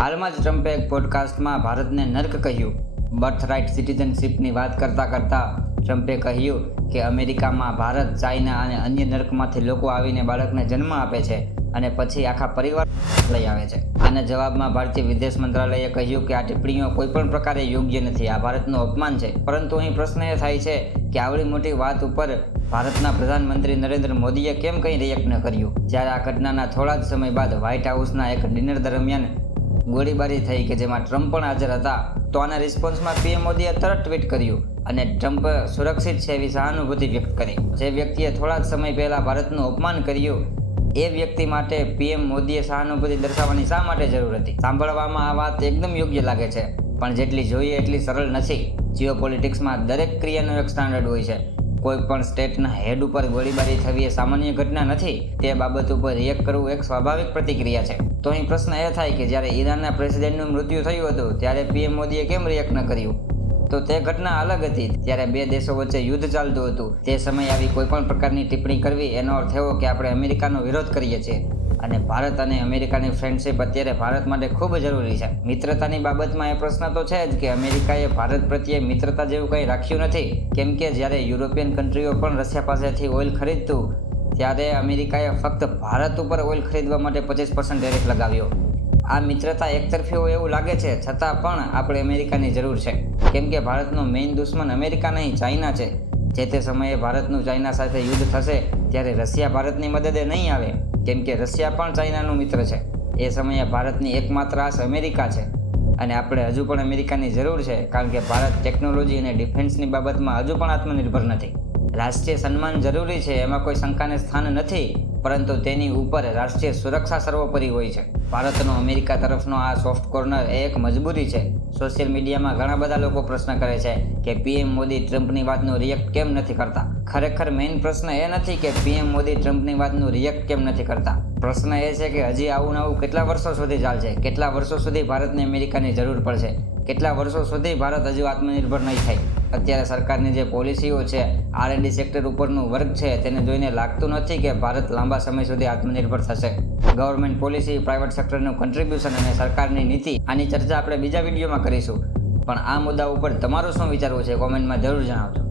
હાલમાં જ ટ્રમ્પે એક પોડકાસ્ટમાં ભારતને નર્ક કહ્યું. બર્થરાઇટ સિટીઝનશીપની વાત કરતા ટ્રમ્પે કહ્યું કે અમેરિકામાં ભારત, ચાઇના અને અન્ય નર્કમાંથી લોકો આવીને બાળકને જન્મ આપે છે અને પછી આખા પરિવાર લઈ આવે છે. આના જવાબમાં ભારતીય વિદેશ મંત્રાલયે કહ્યું કે આ ટિપ્પણીઓ કોઈપણ પ્રકારે યોગ્ય નથી. આ ભારતનું અપમાન છે. પરંતુ અહીં પ્રશ્ન એ થાય છે કે આવડી મોટી વાત ઉપર ભારતના પ્રધાનમંત્રી નરેન્દ્ર મોદીએ કેમ કંઈ રિએક્ટ ન કર્યું? જ્યારે આ ઘટનાના થોડા જ સમય બાદ વ્હાઇટ હાઉસના એક ડિનર દરમિયાન ગોળીબારી થઈ કે જેમાં ટ્રમ્પ પણ હાજર હતા, તો આના રિસ્પોન્સમાં પીએમ મોદીએ તરત ટ્વીટ કર્યું અને ટ્રમ્પ સુરક્ષિત છે એવી સહાનુભૂતિ વ્યક્ત કરી. જે વ્યક્તિએ થોડા જ સમય પહેલા ભારતનું અપમાન કર્યું એ વ્યક્તિ માટે પીએમ મોદીએ સહાનુભૂતિ દર્શાવવાની શા માટે જરૂર હતી? સાંભળવામાં આ વાત એકદમ યોગ્ય લાગે છે, પણ જેટલી જોઈએ એટલી સરળ નથી. જીઓપોલિટિક્સમાં દરેક ક્રિયાનું એક સ્ટાન્ડર્ડ હોય છે. કોઈ પણ સ્ટેટના હેડ ઉપર ગોળીબારી થવી એ સામાન્ય ઘટના નથી. તે બાબત ઉપર રિએક્ટ કરવું એક સ્વાભાવિક પ્રતિક્રિયા છે. તો અહીં પ્રશ્ન એ થાય કે જ્યારે ઈરાનના પ્રેસિડેન્ટનું મૃત્યુ થયું હતું ત્યારે પીએમ મોદીએ કેમ રિએક્ટ ન કર્યું? તો તે ઘટના અલગ હતી. ત્યારે બે દેશો વચ્ચે યુદ્ધ ચાલતું હતું. તે સમયે આવી કોઈપણ પ્રકારની ટિપ્પણી કરવી એનો અર્થ એવો કે આપણે અમેરિકાનો વિરોધ કરીએ છીએ અને ભારત અને અમેરિકાની ફ્રેન્ડશિપ અત્યારે ભારત માટે ખૂબ જરૂરી છે. મિત્રતાની બાબતમાં એ પ્રશ્ન તો છે જ કે અમેરિકાએ ભારત પ્રત્યે મિત્રતા જેવું કંઈ રાખ્યું નથી. કેમ કે જ્યારે યુરોપિયન કન્ટ્રીઓ પણ રશિયા પાસેથી ઓઇલ ખરીદતું ત્યારે અમેરિકાએ ફક્ત ભારત ઉપર ઓઇલ ખરીદવા માટે 25% ટેરિફ લગાવ્યો. આ મિત્રતા એકતરફી હોય એવું લાગે છે, છતાં પણ આપણે અમેરિકાની જરૂર છે. કેમ કે ભારતનો મેઇન દુશ્મન અમેરિકા નહીં, ચાઇના છે. જે તે સમયે ભારતનું ચાઇના સાથે યુદ્ધ થશે ત્યારે રશિયા ભારતની મદદે નહીં આવે, કેમ કે રશિયા પણ ચાઇનાનું મિત્ર છે. એ સમયે ભારતની એકમાત્ર આશ અમેરિકા છે અને આપણે હજુ પણ અમેરિકાની જરૂર છે, કારણ કે ભારત ટેકનોલોજી અને ડિફેન્સની બાબતમાં હજુ પણ આત્મનિર્ભર નથી. રાષ્ટ્રીય સન્માન જરૂરી છે, એમાં કોઈ શંકાને સ્થાન નથી, પરંતુ તેની ઉપર રાષ્ટ્રીય સુરક્ષા સર્વોપરી હોય છે. ભારતનો અમેરિકા તરફનો આ સોફ્ટ કોર્નર એ એક મજબૂરી છે. સોશિયલ મીડિયામાં ઘણા બધા લોકો પ્રશ્ન કરે છે કે પીએમ મોદી ટ્રમ્પની વાતનું રિએક્ટ કેમ નથી કરતા? ખરેખર મેઇન પ્રશ્ન એ નથી કે પીએમ મોદી ટ્રમ્પની વાતનું રિએક્ટ કેમ નથી કરતા. પ્રશ્ન એ છે કે હજી આવું કેટલા વર્ષો સુધી ચાલશે? કેટલા વર્ષો સુધી ભારતને અમેરિકાની જરૂર પડશે? કેટલા વર્ષો સુધી ભારત હજુ આત્મનિર્ભર નહીં થાય? અત્યારે સરકારની જે પોલિસીઓ છે, R&D સેક્ટર ઉપરનું વર્ક છે, તેને જોઈને લાગતું નથી કે ભારત લાંબા સમય સુધી આત્મનિર્ભર થશે. ગવર્મેન્ટ પોલિસી, પ્રાઇવેટ સેક્ટરનું કન્ટ્રીબ્યુશન અને સરકારની નીતિ, આની ચર્ચા આપણે બીજા વિડીયોમાં કરીશું. પણ આ મુદ્દા ઉપર તમારું શું વિચારવું છે? કોમેન્ટમાં જરૂર જણાવજો.